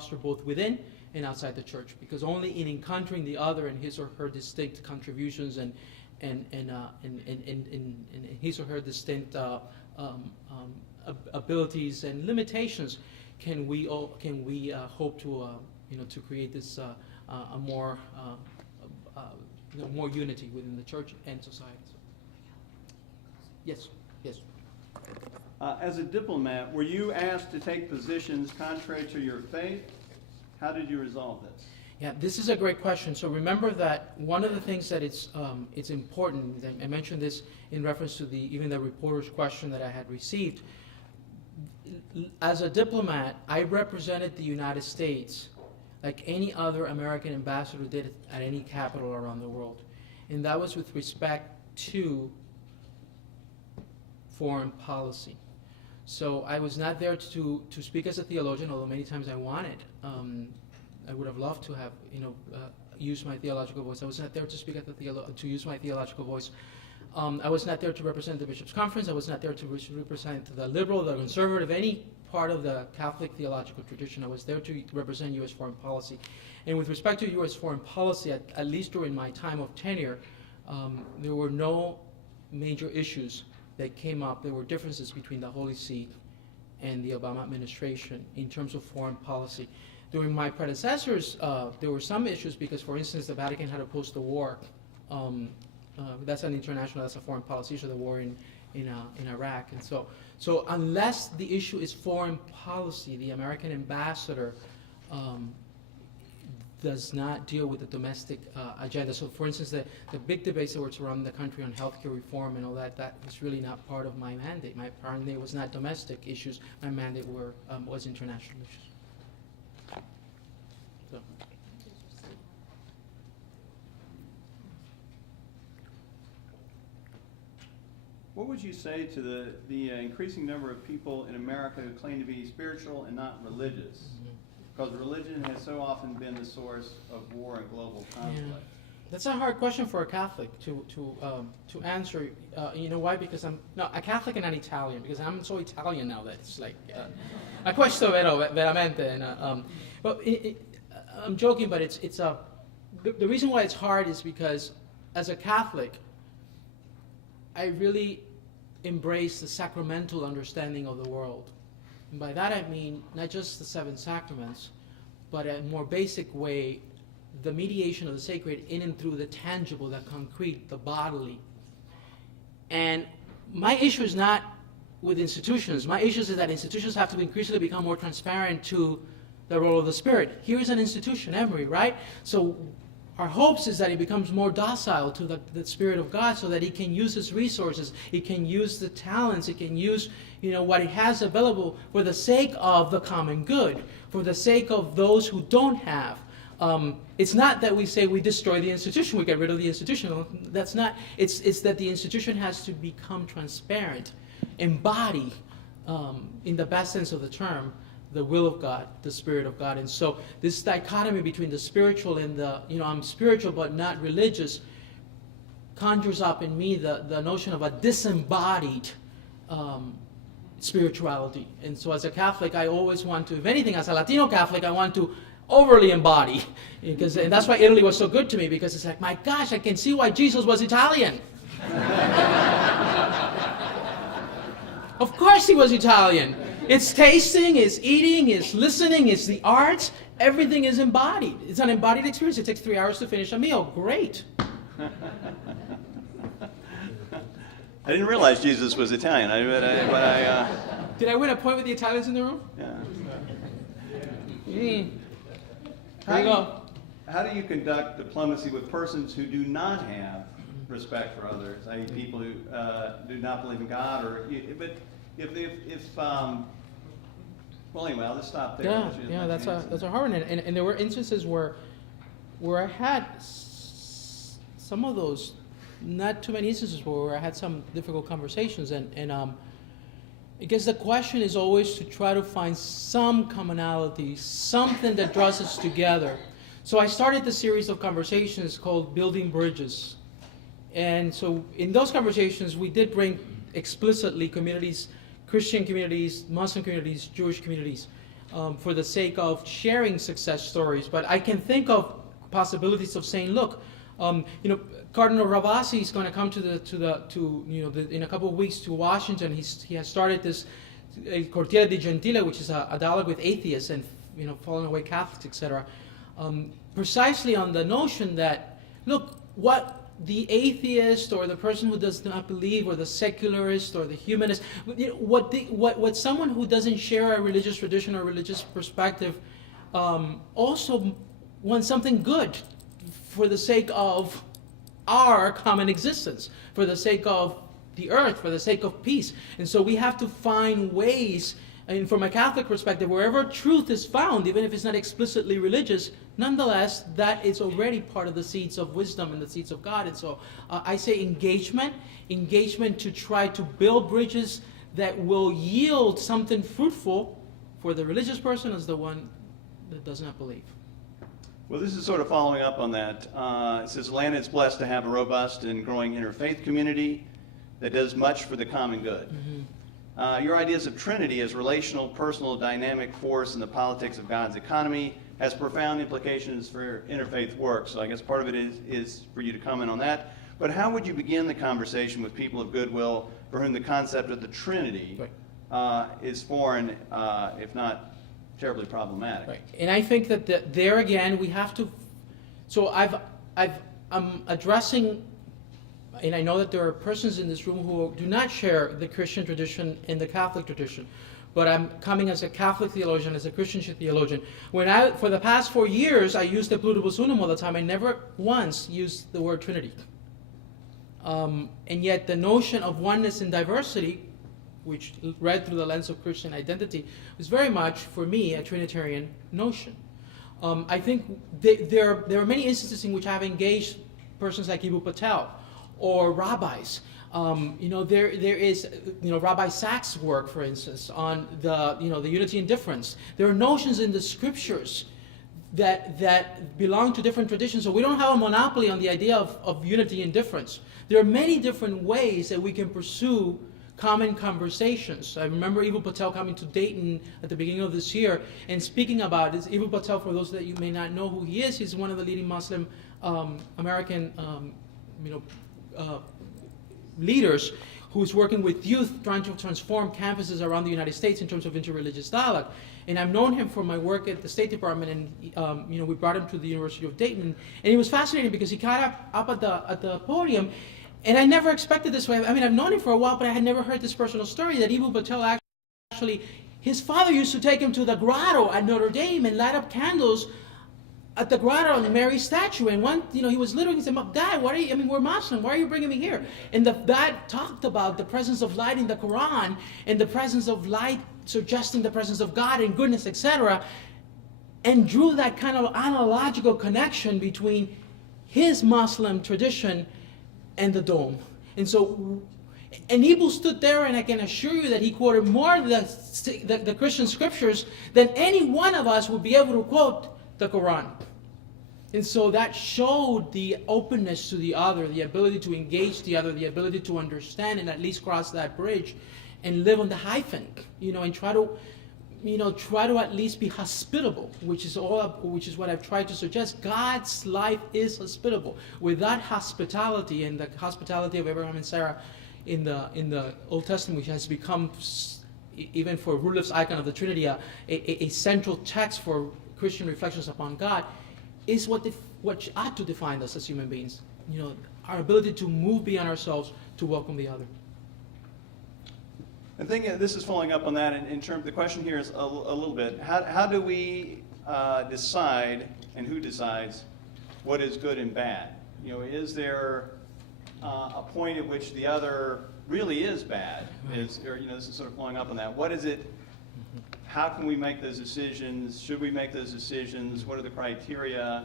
foster both within and outside the church, because only in encountering the other and his or her distinct contributions and his or her distinct abilities and limitations can we hope to to create this more unity within the church and society. Yes. As a diplomat, were you asked to take positions contrary to your faith? How did you resolve this? Yeah, this is a great question. So remember that one of the things that it's important, I mentioned this in reference to even the reporter's question that I had received. As a diplomat, I represented the United States like any other American ambassador did at any capital around the world. And that was with respect to foreign policy. So I was not there to speak as a theologian, although many times I wanted. I would have loved to have used my theological voice. I was not there to speak at to use my theological voice. I was not there to represent the Bishops' Conference. I was not there to represent the liberal, the conservative, any part of the Catholic theological tradition. I was there to represent U.S. foreign policy. And with respect to U.S. foreign policy, at least during my time of tenure, there were no major issues that came up. There were differences between the Holy See and the Obama administration in terms of foreign policy. During my predecessors, there were some issues because, for instance, the Vatican had opposed the war. That's a foreign policy issue, the war in Iraq. And so unless the issue is foreign policy, the American ambassador does not deal with the domestic agenda. So for instance, the big debates that were surrounding the country on healthcare reform and all that was really not part of my mandate. My mandate was not domestic issues. My mandate was international issues. So. What would you say to the increasing number of people in America who claim to be spiritual and not religious? Because religion has so often been the source of war and global conflict. Yeah. That's a hard question for a Catholic to answer. You know why? Because I'm a Catholic and an Italian. Because I'm so Italian now that it's like a questo vero veramente. But I'm joking, but the reason why it's hard is because as a Catholic, I really embrace the sacramental understanding of the world. And by that I mean not just the seven sacraments, but a more basic way, the mediation of the sacred in and through the tangible, the concrete, the bodily. And my issue is not with institutions. My issue is that institutions have to increasingly become more transparent to the role of the Spirit. Here's an institution, Emory, right? So our hopes is that he becomes more docile to the Spirit of God so that he can use his resources, he can use the talents, he can use what he has available for the sake of the common good, for the sake of those who don't have. It's not that we say we destroy the institution, we get rid of the institution. That's not. It's that the institution has to become transparent, embody, in the best sense of the term, the will of God, the Spirit of God. And so this dichotomy between the spiritual and the, I'm spiritual but not religious, conjures up in me the notion of a disembodied spirituality. And so as a Catholic, I always want to, if anything, as a Latino Catholic, I want to overly embody. And that's why Italy was so good to me, because it's like, my gosh, I can see why Jesus was Italian. Of course he was Italian. It's tasting, it's eating, it's listening, it's the arts. Everything is embodied. It's an embodied experience. It takes 3 hours to finish a meal. Great. I didn't realize Jesus was Italian. Did I win a point with the Italians in the room? Yeah. How do you conduct diplomacy with persons who do not have respect for others, i.e. people who do not believe in God, but if well, anyway, I'll just stop there. Yeah, that's a hard one, and there were instances where I had some of those, not too many instances where I had some difficult conversations, and I guess the question is always to try to find some commonality, something that draws us together. So I started the series of conversations called Building Bridges, and so in those conversations we did bring explicitly communities, Christian communities, Muslim communities, Jewish communities. for the sake of sharing success stories. But I can think of possibilities of saying, look, Cardinal Ravasi is going to come in a couple of weeks to Washington. He has started this Cortiere di Gentile, which is a dialogue with atheists and fallen away Catholics, etc. Precisely on the notion that, look, what the atheist or the person who does not believe, or the secularist or the humanist, what someone who doesn't share a religious tradition or religious perspective also wants something good for the sake of our common existence, for the sake of the earth, for the sake of peace. And so we have to find ways, and from a Catholic perspective, wherever truth is found, even if it's not explicitly religious, nonetheless, that is already part of the seeds of wisdom and the seeds of God. And so I say engagement to try to build bridges that will yield something fruitful for the religious person as the one that does not believe. Well, this is sort of following up on that. It says, Atlanta is blessed to have a robust and growing interfaith community that does much for the common good. Mm-hmm. Your ideas of Trinity as relational, personal, dynamic force in the politics of God's economy has profound implications for interfaith work. So I guess part of it is for you to comment on that. But how would you begin the conversation with people of goodwill for whom the concept of the Trinity is foreign, if not terribly problematic? Right. And I think that there again we have to. So I'm addressing, and I know that there are persons in this room who do not share the Christian tradition and the Catholic tradition, but I'm coming as a Catholic theologian, as a Christian theologian. For the past 4 years, I used the pluribus unum all the time. I never once used the word Trinity. And yet the notion of oneness and diversity, which read through the lens of Christian identity, was very much, for me, a Trinitarian notion. I think there are many instances in which I have engaged persons like Ibu Patel or rabbis. There is Rabbi Sachs' work, for instance, on the unity and difference. There are notions in the scriptures that belong to different traditions, so we don't have a monopoly on the idea of unity and difference. There are many different ways that we can pursue common conversations. I remember Ibu Patel coming to Dayton at the beginning of this year and speaking about this. Ibu Patel, for those that you may not know who he is, he's one of the leading Muslim American leaders who's working with youth trying to transform campuses around the United States in terms of interreligious dialogue. And I've known him from my work at the State Department, and we brought him to the University of Dayton, and it was fascinating because he got up at the podium. And I never expected this way. I mean, I've known him for a while, but I had never heard this personal story that Ibu Patel actually, his father used to take him to the grotto at Notre Dame and light up candles at the grotto on Mary's statue. And he was little, he said, Dad, we're Muslim, why are you bringing me here? And the dad talked about the presence of light in the Quran and the presence of light suggesting the presence of God and goodness, etc. And drew that kind of analogical connection between his Muslim tradition and the dome. And Ibu stood there, and I can assure you that he quoted more of the Christian scriptures than any one of us would be able to quote the Quran. And so that showed the openness to the other, the ability to engage the other, the ability to understand and at least cross that bridge and live on the hyphen, and try to at least be hospitable, which is what I've tried to suggest. God's life is hospitable. Without hospitality, and the hospitality of Abraham and Sarah in the Old Testament, which has become, even for Rulif's icon of the Trinity, a central text for Christian reflections upon God, is what ought to define us as human beings. Our ability to move beyond ourselves to welcome the other. I think this is following up on that in terms, the question here is a little bit, how do we decide, and who decides, what is good and bad? Is there a point at which the other really is bad? This is sort of following up on that. What is it? How can we make those decisions? Should we make those decisions? What are the criteria?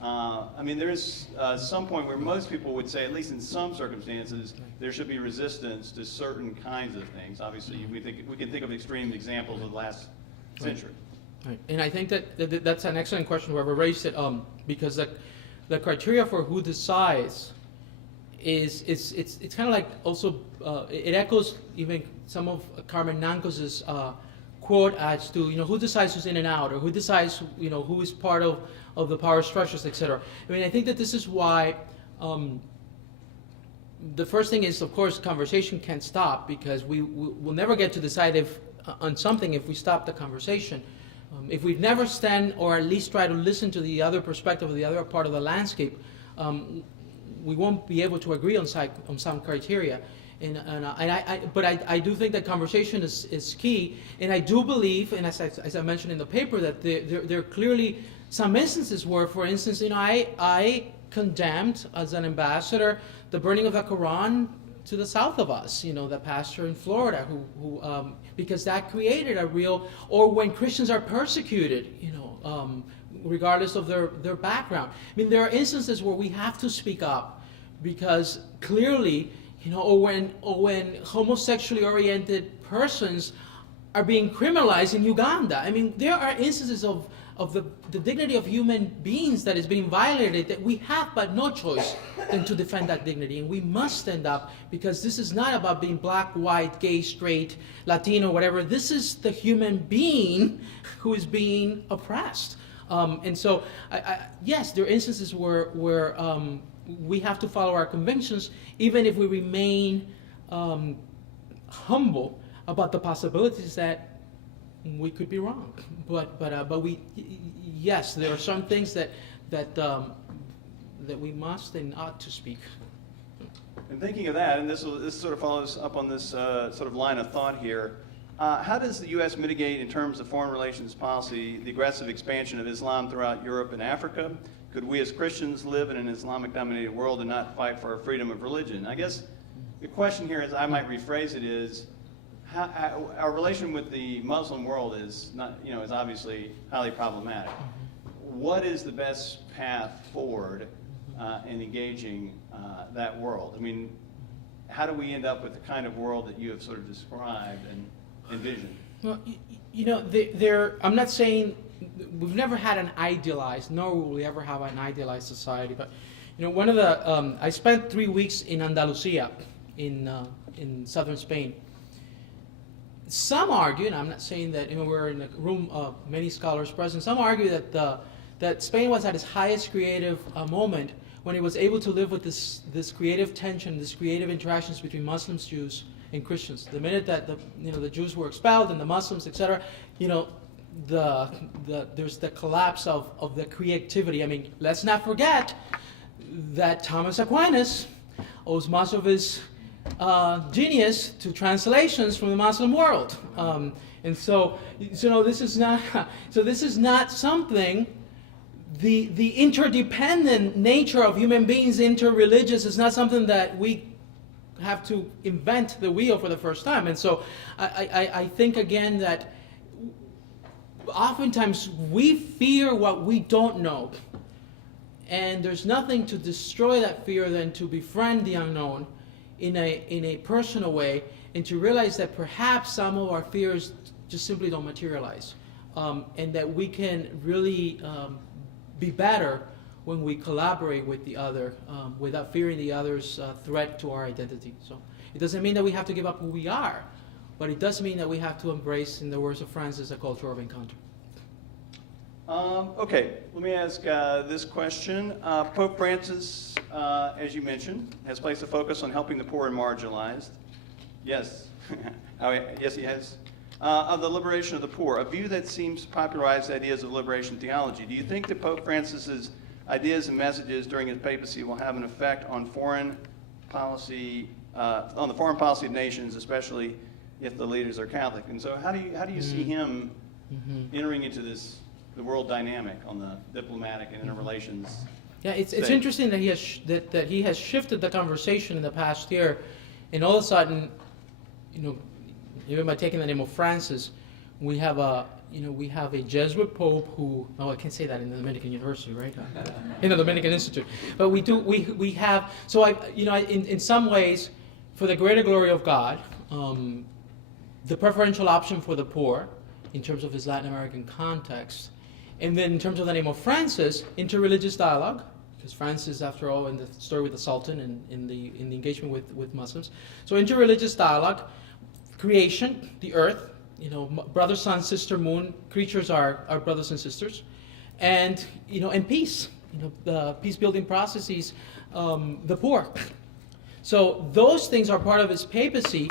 There is some point where most people would say, at least in some circumstances, there should be resistance to certain kinds of things. Obviously, we can think of extreme examples of the last century. Right. And I think that's an excellent question, whoever raised it, because the criteria for who decides it's kind of like also, it echoes even some of Carmen Nancos's quote as to, who decides who's in and out, or who decides, who is part of the power structures, etc. I mean, I think that this is why the first thing is, of course, conversation can't stop, because we'll never get to decide on something if we stop the conversation. If we never stand, or at least try to listen to the other perspective, or the other part of the landscape, we won't be able to agree on some criteria. But I do think that conversation is key, and I do believe, and as I mentioned in the paper, that there are clearly some instances where, for instance, I condemned as an ambassador the burning of the Quran to the south of us, the pastor in Florida who because that created a real, or when Christians are persecuted, regardless of their background. I mean, there are instances where we have to speak up, because clearly, or when homosexually oriented persons are being criminalized in Uganda. I mean, there are instances of the dignity of human beings that is being violated, that we have but no choice than to defend that dignity. And we must stand up, because this is not about being black, white, gay, straight, Latino, whatever. This is the human being who is being oppressed. And so, yes, there are instances where we have to follow our convictions, even if we remain humble about the possibilities that we could be wrong. But we, yes, there are some things that we must and ought to speak. And thinking of that, and this sort of follows up on this sort of line of thought here, how does the U.S. mitigate, in terms of foreign relations policy, the aggressive expansion of Islam throughout Europe and Africa? Could we as Christians live in an Islamic-dominated world and not fight for our freedom of religion? I guess the question here, as I might rephrase it, is our relation with the Muslim world is not, is obviously highly problematic. What is the best path forward in engaging that world? I mean, how do we end up with the kind of world that you have sort of described and envisioned? Well, I'm not saying we've never had an idealized, nor will we ever have an idealized society. But one of the I spent 3 weeks in Andalusia, in southern Spain. Some argue, and I'm not saying that we're in a room of many scholars present. Some argue that Spain was at its highest creative moment when it was able to live with this creative tension, this creative interactions between Muslims, Jews, and Christians. The minute that the Jews were expelled and the Muslims, etc., there's the collapse of the creativity. I mean, let's not forget that Thomas Aquinas owes much of his genius to translations from the Muslim world, and so this is not something. The interdependent nature of human beings, interreligious, is not something that we have to invent the wheel for the first time. And so I think again that oftentimes we fear what we don't know, and there's nothing to destroy that fear than to befriend the unknown in a personal way, and to realize that perhaps some of our fears just simply don't materialize, and that we can really be better when we collaborate with the other without fearing the other's threat to our identity. So it doesn't mean that we have to give up who we are, but it does mean that we have to embrace, in the words of Francis, a culture of encounter. Okay, let me ask this question. Pope Francis, as you mentioned, has placed a focus on helping the poor and marginalized. Yes, yes he has. Of the liberation of the poor, a view that seems to popularize ideas of liberation theology. Do you think that Pope Francis's ideas and messages during his papacy will have an effect on foreign policy, on the foreign policy of nations, especially if the leaders are Catholic? And so, how do you see him entering into the world dynamic on the diplomatic and interrelations? Yeah, it's interesting that he has shifted the conversation in the past year, and all of a sudden, even by taking the name of Francis, we have a Jesuit pope who, I can't say that in the Dominican University, right? In the Dominican Institute, but we have. So in some ways, for the greater glory of God, the preferential option for the poor, in terms of his Latin American context, and then in terms of the name of Francis, interreligious dialogue, because Francis, after all, in the story with the Sultan and in the engagement with Muslims, so interreligious dialogue, creation, the earth, brother, sun, sister, moon, creatures are brothers and sisters, and and peace, the peace-building processes, the poor. So those things are part of his papacy,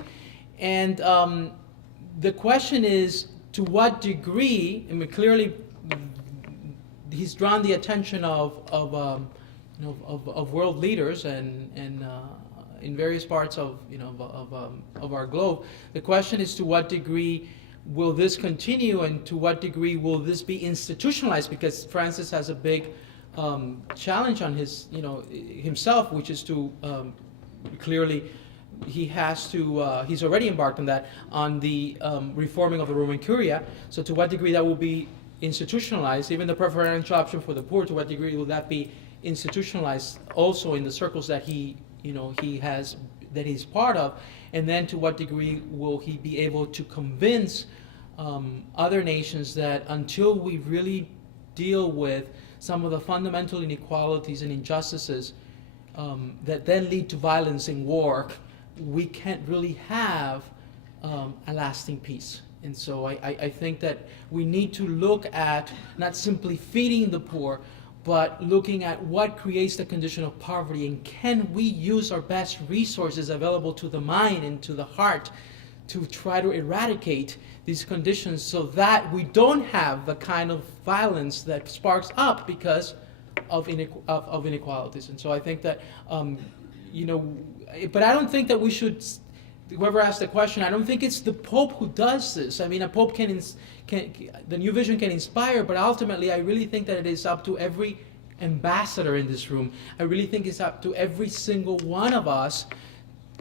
and the question is to what degree. I mean, clearly, he's drawn the attention of world leaders and in various parts of our globe. The question is to what degree will this continue, and to what degree will this be institutionalized? Because Francis has a big challenge on himself, which is to clearly he's already embarked on that, on the reforming of the Roman Curia. So to what degree that will be institutionalized, even the preferential option for the poor, to what degree will that be institutionalized also in the circles that he's part of, and then to what degree will he be able to convince other nations that until we really deal with some of the fundamental inequalities and injustices that then lead to violence and war, we can't really have a lasting peace. And so I think that we need to look at not simply feeding the poor, but looking at what creates the condition of poverty, and can we use our best resources available to the mind and to the heart to try to eradicate these conditions so that we don't have the kind of violence that sparks up because of inequalities. And so I think that, but I don't think that we should, whoever asked the question, I don't think it's the Pope who does this. I mean, a Pope the New Vision can inspire, but ultimately I really think that it is up to every ambassador in this room. I really think it's up to every single one of us,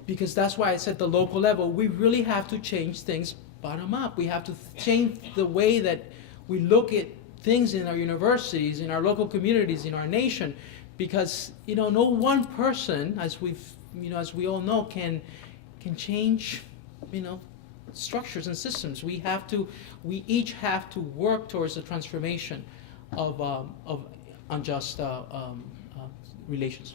because that's why I said the local level. We really have to change things bottom up. We have to change the way that we look at things in our universities, in our local communities, in our nation, because no one person, as we all know, can change structures and systems. We each have to work towards the transformation of unjust relations.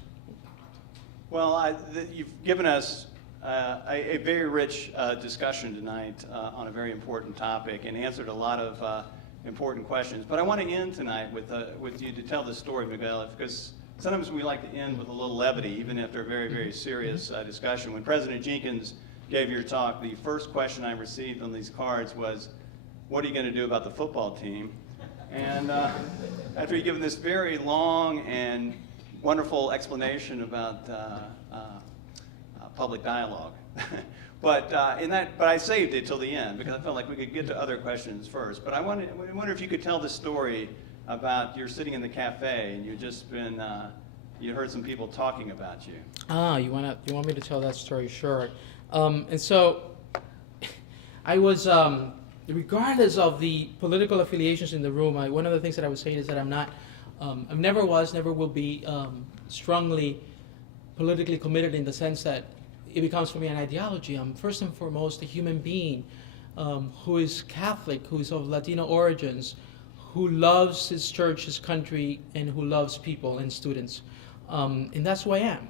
Well, you've given us a very rich discussion tonight on a very important topic, and answered a lot of important questions. But I want to end tonight with you to tell the story, Miguel, because sometimes we like to end with a little levity, even after a very, very serious discussion. When President Jenkins gave your talk, the first question I received on these cards was, "What are you going to do about the football team?" And after you've given this very long and wonderful explanation about public dialogue, but I saved it till the end because I felt like we could get to other questions first. But I wonder if you could tell the story about you're sitting in the cafe and you heard some people talking about you. You want me to tell that story? Sure. And so I was, regardless of the political affiliations in the room, one of the things that I was saying is that I never will be strongly politically committed, in the sense that it becomes for me an ideology. I'm first and foremost a human being who is Catholic, who is of Latino origins, who loves his church, his country, and who loves people and students. And that's who I am.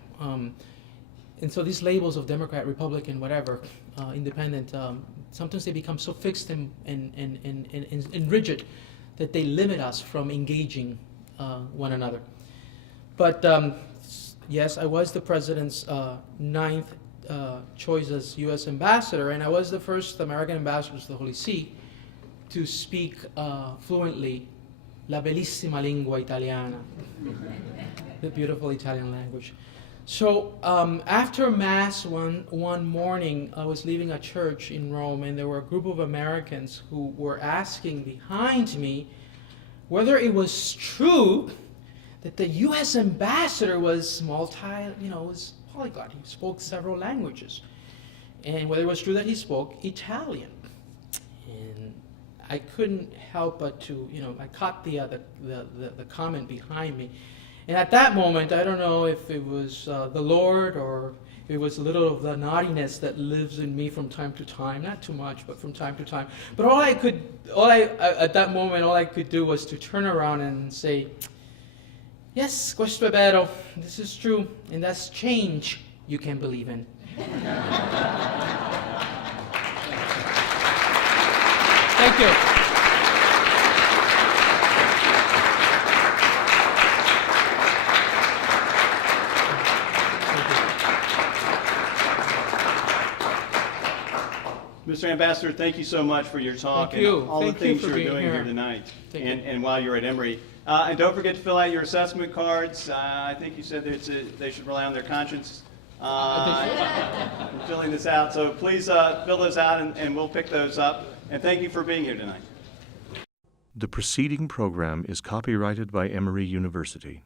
And so these labels of Democrat, Republican, whatever, independent, sometimes they become so fixed and rigid that they limit us from engaging one another. But yes, I was the president's ninth choice as U.S. ambassador, and I was the first American ambassador to the Holy See to speak fluently la bellissima lingua italiana, the beautiful Italian language. So after Mass one morning, I was leaving a church in Rome, and there were a group of Americans who were asking behind me whether it was true that the U.S. ambassador was was polyglot. He spoke several languages, and whether it was true that he spoke Italian. And I couldn't help but to, I caught the comment behind me. And at that moment, I don't know if it was the Lord or it was a little of the naughtiness that lives in me from time to time. Not too much, but from time to time. But at that moment, all I could do was to turn around and say, "Yes, questo è vero. This is true, and that's change you can believe in." you. Mr. Ambassador, thank you so much for your talk Thank you. and all Thank the you things for you're being doing here here. tonight Thank you. and while you're at Emory. And don't forget to fill out your assessment cards. I think you said they should rely on their conscience in filling this out. So please fill those out and we'll pick those up. And thank you for being here tonight. The preceding program is copyrighted by Emory University.